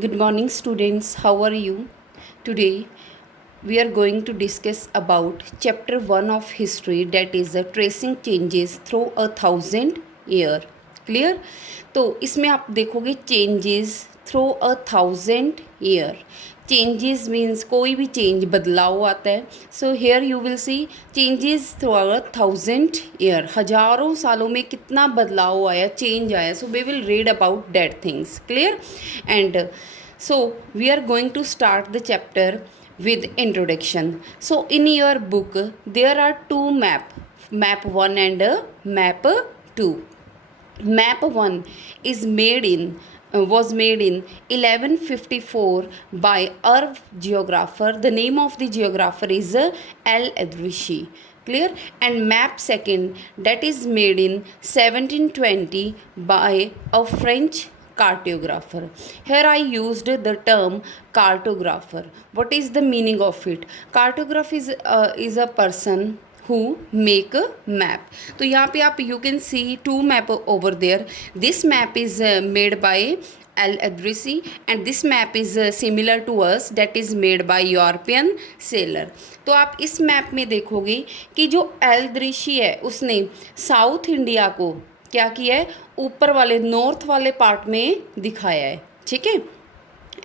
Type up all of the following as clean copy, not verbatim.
Good morning, students. How are you? Today, we are going to discuss about chapter 1 of history, that is tracing changes through a thousand year. Clear? तो इसमें आप देखोगे changes through a thousand year. Changes means कोई भी change बदलाव आता है. So here you will see changes through our thousand year. हजारों सालों में कितना बदलाव आया, चेंज आया. So we will read about that things. Clear? And so we are going to start the chapter with introduction. So in your book there are two map 1 and map 2. Map 1 is made in was made in 1154 by Arab geographer. The name of the geographer is Al-Adrishi. Clear? And map 2 that is made in 1720 by a French cartographer. Here I used the term cartographer. What is the meaning of it? Cartographer is a person who make a map. तो यहाँ पे आप you can see two map over there. This map is made by Al-Adrisi and this map is similar to us, that is made by European sailor. तो आप इस map में देखोगे कि जो एल-द्रिशी है उसने साउथ इंडिया को क्या किया है, ऊपर वाले नॉर्थ वाले पार्ट में दिखाया है. ठीक है?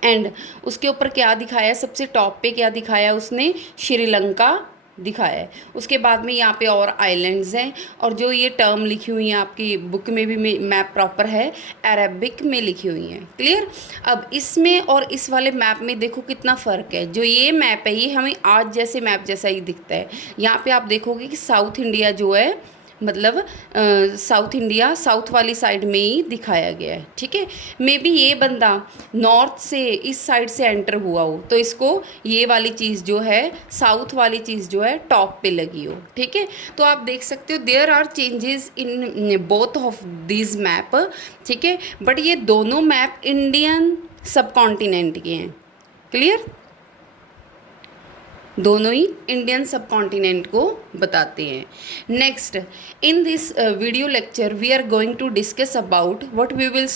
एंड उसके ऊपर क्या दिखाया है, सबसे टॉप पे क्या दिखाया है उसने, श्रीलंका दिखाया है. उसके बाद में यहाँ पे और आइलैंड्स हैं. और जो ये टर्म लिखी हुई हैं आपकी बुक में भी मैप प्रॉपर है, अरबिक में लिखी हुई हैं. क्लियर? अब इसमें और इस वाले मैप में देखो कितना फ़र्क है. जो ये मैप है ये हमें आज जैसे मैप जैसा ही दिखता है. यहाँ पे आप देखोगे कि साउथ इंडिया जो है, मतलब साउथ इंडिया साउथ वाली साइड में ही दिखाया गया है. ठीक है? मे बी ये बंदा नॉर्थ से इस साइड से एंटर हुआ हो तो इसको ये वाली चीज़ जो है, साउथ वाली चीज़ जो है टॉप पे लगी हो. ठीक है? तो आप देख सकते हो there are changes in both of this map. ठीक है? बट ये दोनों मैप इंडियन सब कॉन्टिनेंट के हैं. क्लियर? दोनों ही इंडियन सब कॉन्टिनेंट को बताते हैं. Next, in this video lecture we are going to discuss about what we will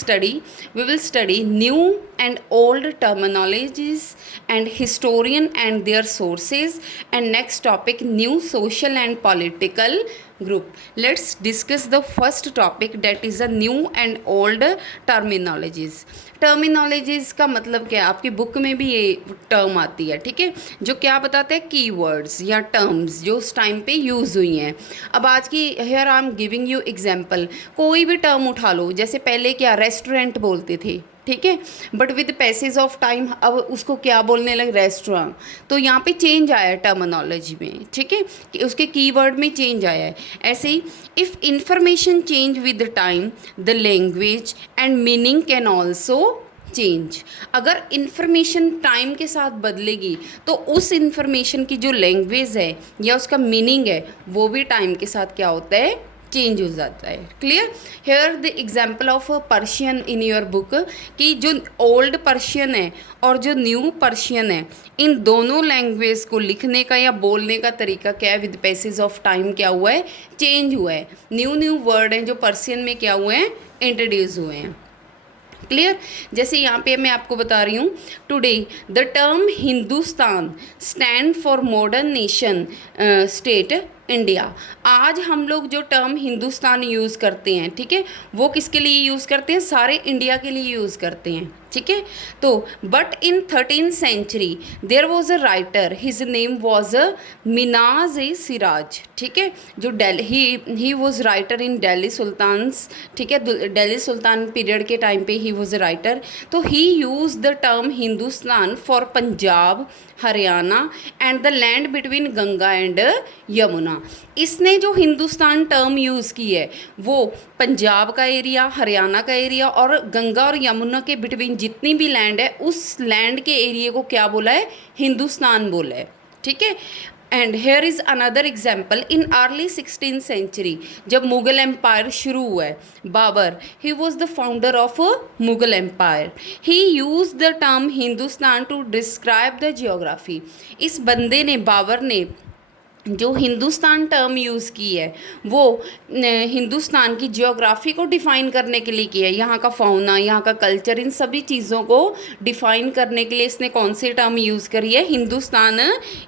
study new and old terminologies and historian and their sources. And next topic, new social and political group. Let's discuss the first topic, that is a new and old terminologies. Terminologies का मतलब क्या है, आपकी book में भी ये term आती है. ठीक है? जो क्या बताते हैं, कीवर्ड्स या टर्म्स जो उस टाइम पे यूज़ हुई हैं. अब आज की here I am giving you example. कोई भी टर्म उठा लो, जैसे पहले क्या रेस्टोरेंट बोलते थे. ठीक है? But with passage of time अब उसको क्या बोलने लगे, रेस्टोरेंट. तो यहाँ पे चेंज आया है टर्मिनोलॉजी में. ठीक है? कि उसके कीवर्ड में चेंज आया है. ऐसे ही if information change with time the language and meaning can also change. अगर इंफॉर्मेशन टाइम के साथ बदलेगी तो उस इंफॉर्मेशन की जो लैंग्वेज है या उसका मीनिंग है वो भी टाइम के साथ क्या होता है, चेंज हो जाता है. Clear? Here the example of Persian in your book, कि जो ओल्ड पर्शियन है और जो न्यू पर्शियन है, इन दोनों लैंग्वेज को लिखने का या बोलने का तरीका क्या है, विद पैसेज ऑफ टाइम क्या हुआ है, चेंज हुआ है. न्यू वर्ड हैं जो पर्शियन में क्या हुए हैं, इंट्रोड्यूस हुए हैं. क्लियर? जैसे यहाँ पे मैं आपको बता रही हूँ, today the term Hindustan stand for modern nation state India. आज हम लोग जो टर्म हिंदुस्तान यूज़ करते हैं, ठीक है, वो किसके लिए यूज़ करते हैं, सारे इंडिया के लिए यूज़ करते हैं. ठीक है? तो but in 13th century there was a writer, his name was Minhaj e Siraj. ठीक है? जो Delhi, he was writer in Delhi sultans. ठीक है? दिल्ली सुल्तान पीरियड के टाइम पे ही वॉज अ राइटर. तो he use the term Hindustan for Punjab, Haryana and the land between Ganga and Yamuna. इसने जो हिंदुस्तान टर्म यूज़ की है वो पंजाब का एरिया, हरियाणा का एरिया और गंगा और यमुना के बिटवीन जितनी भी लैंड है उस लैंड के एरिया को क्या बोला है, हिंदुस्तान बोला है. ठीक है? And here is another example, in early 16th century जब मुग़ल एम्पायर शुरू हुआ है, Babur, he was the founder of Mughal empire. He use the term Hindustan to describe the geography. इस बंदे ने, बाबर ने जो हिंदुस्तान टर्म यूज़ की है वो हिंदुस्तान की जियोग्राफी को डिफ़ाइन करने के लिए की है, यहाँ का फौना, यहाँ का कल्चर, इन सभी चीज़ों को डिफ़ाइन करने के लिए इसने कौन सी टर्म यूज़ करी है, हिंदुस्तान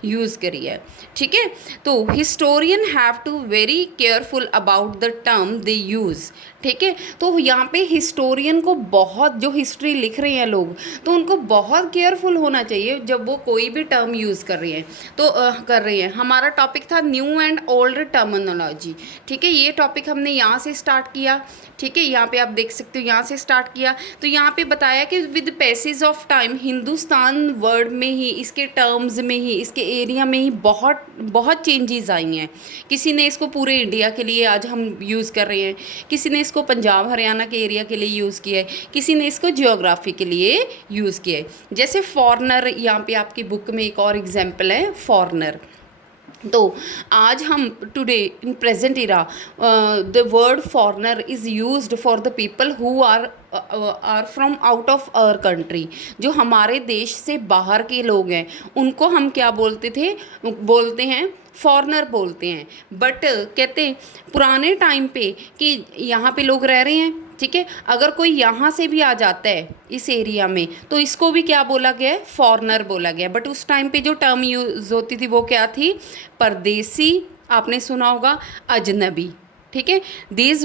यूज़ करी है। ठीक है, तो historian have to very careful about the term they use. ठीक है, तो यहाँ पे हिस्टोरियन को बहुत, जो हिस्ट्री लिख रहे हैं लोग, तो उनको बहुत केयरफुल होना चाहिए जब वो कोई भी टर्म यूज़ कर रही हैं। तो कर रही हैं, हमारा टॉपिक था न्यू एंड ओल्ड टर्मिनोलॉजी। ठीक है, ये टॉपिक हमने यहाँ से स्टार्ट किया। ठीक है, यहाँ पे आप देख सकते हो, यहाँ से स्टार्ट किया। तो यहाँ पे बताया कि with passage of time Hindustan word में ही, इसके टर्म्स में ही, इसके एरिया में ही बहुत बहुत चेंजेस आई हैं। किसी ने इसको पूरे इंडिया के लिए आज हम यूज़ कर रहे हैं, किसी ने इसको पंजाब हरियाणा के एरिया के लिए यूज़ किया है, किसी ने इसको जियोग्राफी के लिए यूज़ किया है। जैसे फॉरनर, यहाँ पे आपकी बुक में एक और एग्जाम्पल है, फॉरनर। तो आज हम today in present era the word foreigner is used for the people who are from out of our country. जो हमारे देश से बाहर के लोग हैं उनको हम क्या बोलते हैं, फॉरनर बोलते हैं। बट कहते पुराने टाइम पे कि यहाँ पे लोग रह रहे हैं, ठीक है, अगर कोई यहाँ से भी आ जाता है इस एरिया में तो इसको भी क्या बोला गया है, फॉरनर बोला गया। बट उस टाइम पे जो टर्म यूज़ होती थी वो क्या थी, परदेसी, आपने सुना होगा, अजनबी। ठीक है, दीज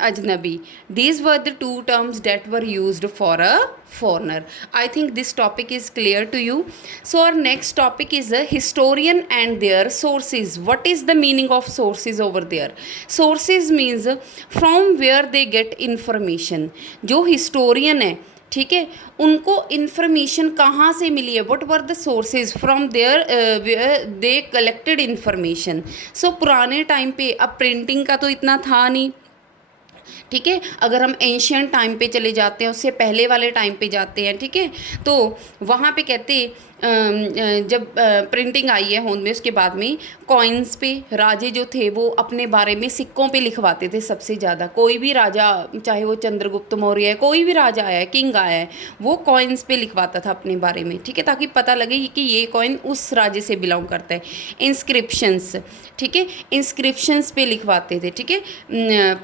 अजनबी, these were the two terms that were used for a foreigner. I think this topic is clear to you. So our next topic is a historian and their sources. What is the meaning of sources over there? Sources means from where they get information. जो historian है, ठीक है, उनको information कहाँ से मिली है, what were the sources from there they collected information. So पुराने टाइम पे, अब प्रिंटिंग का तो इतना था नहीं, ठीक है, अगर हम एंशियंट टाइम पे चले जाते हैं, उससे पहले वाले टाइम पे जाते हैं, ठीक है, तो वहाँ पे कहते जब प्रिंटिंग आई है होंद में, उसके बाद में कॉइन्स पे राजे जो थे वो अपने बारे में सिक्कों पे लिखवाते थे सबसे ज़्यादा। कोई भी राजा, चाहे वो चंद्रगुप्त मौर्य है, कोई भी राजा आया है, किंग आया है, वो कॉइन्स पे लिखवाता था अपने बारे में, ठीक है, ताकि पता लगे कि ये कॉइन उस राज्य से बिलोंग करता है। इंस्क्रिप्शंस, ठीक है, इंस्क्रिप्शंस पे लिखवाते थे, ठीक है,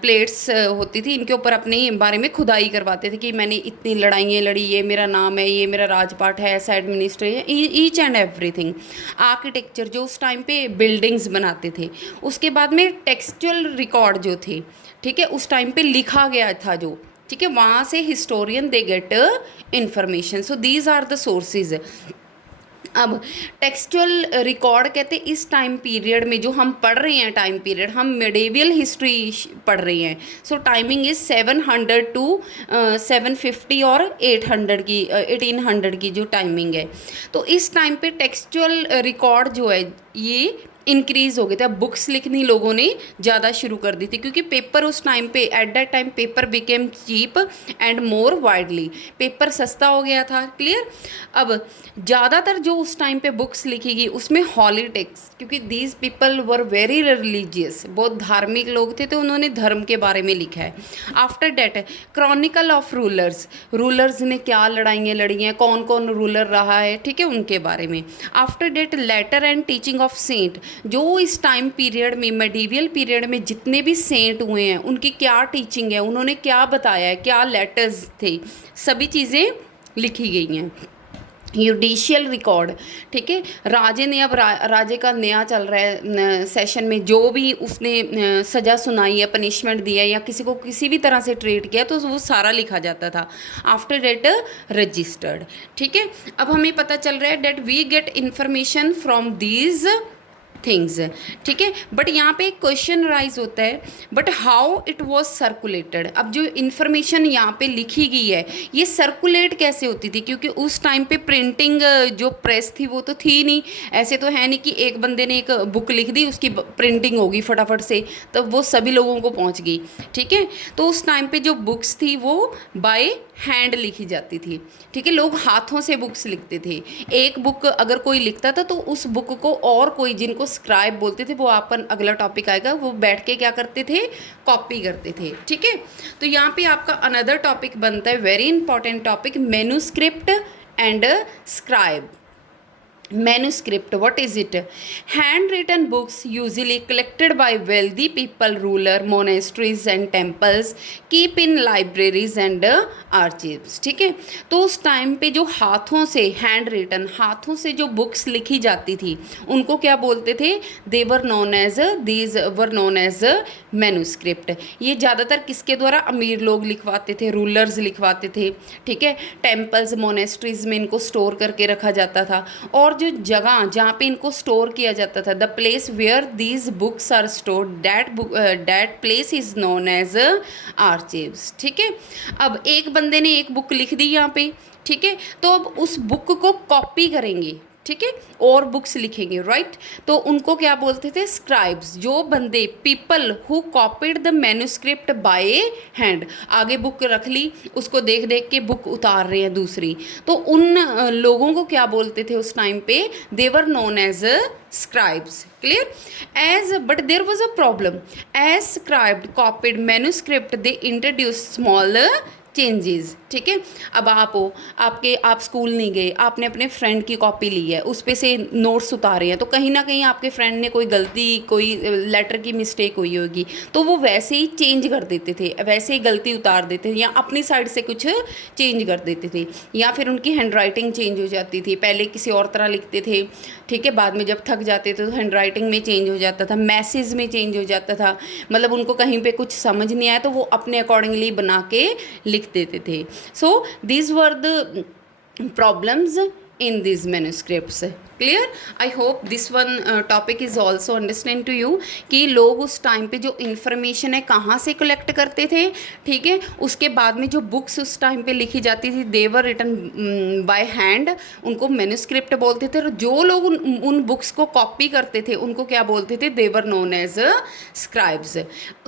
प्लेट्स होती थी, इनके ऊपर अपने बारे में खुदाई करवाते थे कि मैंने इतनी लड़ाइयाँ लड़ी, ये मेरा नाम है, ये मेरा राजपाट है, ऐसा एडमिनिस्ट्रेशन है, ईच एंड एवरीथिंग। आर्किटेक्चर, जो उस टाइम पे बिल्डिंग्स बनाते थे, उसके बाद में टेक्सचुअल रिकॉर्ड जो थे, ठीक है, उस टाइम पे लिखा गया था जो, ठीक है, वहाँ से historian they get information. So these are the sources. अब टेक्सचुअल रिकॉर्ड कहते हैं इस टाइम पीरियड में जो हम पढ़ रहे हैं, टाइम पीरियड हम मिडेवियल हिस्ट्री पढ़ रहे हैं। सो टाइमिंग इज़ 700 टू 750 और 800 की 1800 की जो टाइमिंग है। तो इस टाइम पे टेक्सचुअल रिकॉर्ड जो है ये इंक्रीज़ हो गए थे। अब बुक्स लिखनी लोगों ने ज़्यादा शुरू कर दी थी, क्योंकि पेपर उस टाइम पे, at that time paper became cheap and more widely, paper सस्ता हो गया था, क्लियर। अब ज़्यादातर जो उस टाइम पे बुक्स लिखी गई उसमें हॉली टेक्स्ट, क्योंकि these people were very religious, बहुत धार्मिक लोग थे, तो उन्होंने धर्म के बारे में लिखा है। After that chronicle of rulers, rulers ने क्या लड़ाइयाँ लड़ी हैं, कौन कौन रूलर रहा है, ठीक है, उनके बारे में। After that letter and teaching of saint, जो इस टाइम पीरियड में, मेडिवियल पीरियड में जितने भी सेंट हुए हैं उनकी क्या टीचिंग है, उन्होंने क्या बताया है, क्या लेटर्स थे, सभी चीज़ें लिखी गई हैं। जुडिशियल रिकॉर्ड, ठीक है, राजे ने अब राजे का नया चल रहा है सेशन में, जो भी उसने सज़ा सुनाई है, पनिशमेंट दिया है, या किसी को किसी भी तरह से ट्रीट किया, तो वो सारा लिखा जाता था। आफ्टर डेट रजिस्टर्ड, ठीक है। अब हमें पता चल रहा है that we get information from these things, ठीक है। बट यहाँ पे एक क्वेश्चन राइज होता है, but how it was circulated. अब जो इन्फॉर्मेशन यहाँ पे लिखी गई है ये सर्कुलेट कैसे होती थी, क्योंकि उस टाइम पे प्रिंटिंग जो प्रेस थी वो तो थी नहीं, ऐसे तो है नहीं कि एक बंदे ने एक बुक लिख दी उसकी प्रिंटिंग होगी फटाफट से, तब तो वो सभी लोगों को पहुँच गई, ठीक है। तो उस टाइम पे जो बुक्स थी वो बाय हैंड लिखी जाती थी, ठीक है, लोग हाथों से बुक्स लिखते थे। एक बुक अगर कोई लिखता था तो उस बुक को और कोई, जिनको स्क्राइब बोलते थे, वो अपन अगला टॉपिक आएगा, वो बैठ के क्या करते थे, कॉपी करते थे, ठीक है। तो यहाँ पे आपका अनदर टॉपिक बनता है, very important topic, manuscript and scribe. manuscript, what is it? Handwritten books usually collected by wealthy people, ruler, monasteries and temples keep in libraries and archives. ठीक है, तो उस टाइम पे जो हाथों से हैंड रिटन, हाथों से जो बुक्स लिखी जाती थी उनको क्या बोलते थे? These were known as manuscript. ये ज़्यादातर किसके द्वारा? अमीर लोग लिखवाते थे, रूलर्स लिखवाते थे। ठीक है, टेम्पल्स मोनेस्ट्रीज में इनको स्टोर करके रखा जाता था। और जो जगह जहाँ पे इनको स्टोर किया जाता था, the place where these books are stored, that place is known as archives. ठीक है, अब एक बंदे ने एक बुक लिख दी यहाँ पे, ठीक है, तो अब उस बुक को कॉपी करेंगे, ठीक है, और बुक्स लिखेंगे, राइट? तो उनको क्या बोलते थे? स्क्राइब्स। जो बंदे, people who copied the manuscript by hand, आगे बुक रख ली, उसको देख देख के बुक उतार रहे हैं दूसरी, तो उन लोगों को क्या बोलते थे उस टाइम पे? They were known as scribes. Clear? As but there was a problem. As scribed copied manuscript, they introduced small changes. ठीक है, अब आप हो, आप स्कूल नहीं गए, आपने अपने फ्रेंड की कॉपी ली है, उस पे से नोट्स उतारे हैं, तो कहीं ना कहीं आपके फ्रेंड ने कोई गलती, कोई लेटर की मिस्टेक हुई होगी, तो वो वैसे ही चेंज कर देते थे, वैसे ही गलती उतार देते थे, या अपनी साइड से कुछ चेंज कर देते थे, या फिर उनकी हैंड राइटिंग चेंज हो जाती थी। पहले किसी और तरह लिखते थे, ठीक है, बाद में जब थक जाते थे तो हैंड राइटिंग में चेंज हो जाता था, मैसेज में चेंज हो जाता था, मतलब उनको कहीं पे कुछ समझ नहीं आया तो वो अपने अकॉर्डिंगली बना के लिख देते थे। So these were the problems in these manuscripts. Clear? I hope this one topic is also understand to you कि लोग उस टाइम पे जो इन्फॉर्मेशन है कहाँ से कलेक्ट करते थे, ठीक है, उसके बाद में जो बुक्स उस टाइम पे लिखी जाती थी, दे वर रिटन बाय हैंड, उनको मैन्यूस्क्रिप्ट बोलते थे। और जो लोग उन बुक्स को कॉपी करते थे उनको क्या बोलते थे? They were known as scribes.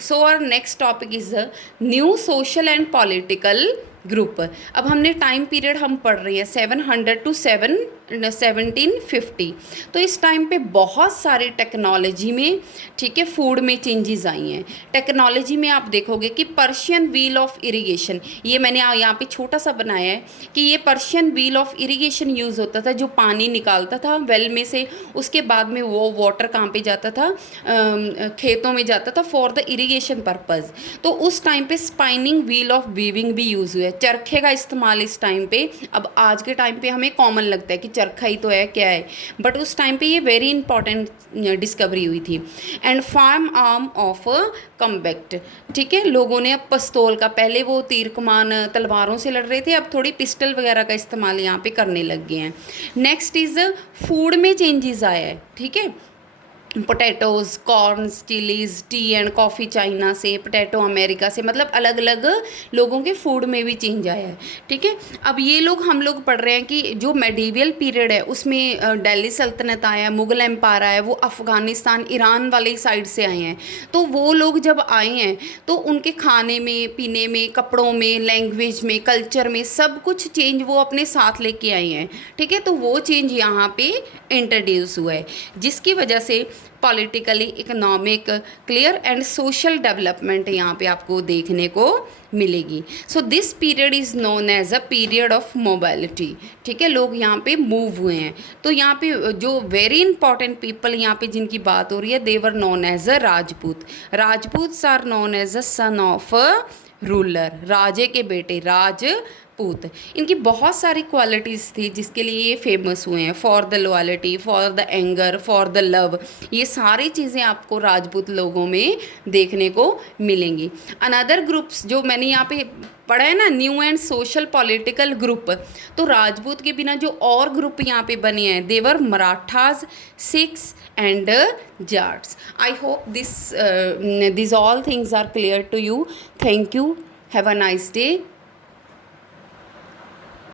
So our next topic is new social and political group. अब हमने टाइम पीरियड हम पढ़ रहे हैं 700 to 1750। तो इस टाइम पे बहुत सारी टेक्नोलॉजी में, ठीक है, फूड में चेंजेस आई हैं। टेक्नोलॉजी में आप देखोगे कि पर्शियन व्हील ऑफ इरिगेशन, ये मैंने यहाँ पे छोटा सा बनाया है कि ये Persian wheel of irrigation use होता था, जो पानी निकालता था वेल में से, उसके बाद में वो वाटर कहाँ पे जाता था? खेतों में जाता था फॉर द इरिगेशन पर्पज़। तो उस टाइम पे स्पाइनिंग व्हील ऑफ वीविंग भी यूज़ हुआ है, चरखे का इस्तेमाल इस टाइम पे। अब आज के टाइम पे हमें कॉमन लगता है कि चरखा ही तो है, क्या है, बट उस टाइम पे ये वेरी इंपॉर्टेंट डिस्कवरी हुई थी। And farm arm of combat, ठीक है, लोगों ने अब पिस्तौल का, पहले वो तीर कमान तलवारों से लड़ रहे थे, अब थोड़ी पिस्टल वगैरह का इस्तेमाल यहाँ पे करने लग गए हैं। नेक्स्ट इज़ फूड में चेंजेस आया है, ठीक है, potatoes, corns, chillies, tea and coffee China से, पोटैटो अमेरिका से, मतलब अलग अलग लोगों के फूड में भी चेंज आया है। ठीक है, अब ये लोग, हम लोग पढ़ रहे हैं कि जो मेडिवियल पीरियड है उसमें दिल्ली सल्तनत आया, मुग़ल एम्पायर आया, वो अफ़गानिस्तान, ईरान वाली साइड से आए हैं। तो वो लोग जब आए हैं तो उनके खाने में, पीने में, कपड़ों में, लैंग्वेज में, कल्चर में, सब कुछ चेंज वो अपने साथ लेके आए हैं। ठीक है, तो वो चेंज यहाँ पे इंट्रोड्यूस हुआ है, जिसकी वजह से politically, economic, clear and social development यहाँ पे आपको देखने को मिलेगी। So this period is known as a period of mobility. ठीक है, लोग यहाँ पे मूव हुए हैं। तो यहाँ पे जो वेरी इंपॉर्टेंट पीपल यहाँ पे जिनकी बात हो रही है, they were known as a Rajput. Rajputs are known as a son of ruler, राजे के बेटे, राजपूत। इनकी बहुत सारी क्वालिटीज़ थी जिसके लिए ये फेमस हुए हैं, for the loyalty, for the anger, for the love. ये सारी चीज़ें आपको राजपूत लोगों में देखने को मिलेंगी। अनदर ग्रुप्स जो मैंने यहाँ पे पढ़ा है ना, new and social political group, तो राजपूत के बिना जो और ग्रुप यहाँ पे बने हैं, they were Marathas, Sikhs and Jats. I hope this all things are clear to you. Thank you, have a nice day.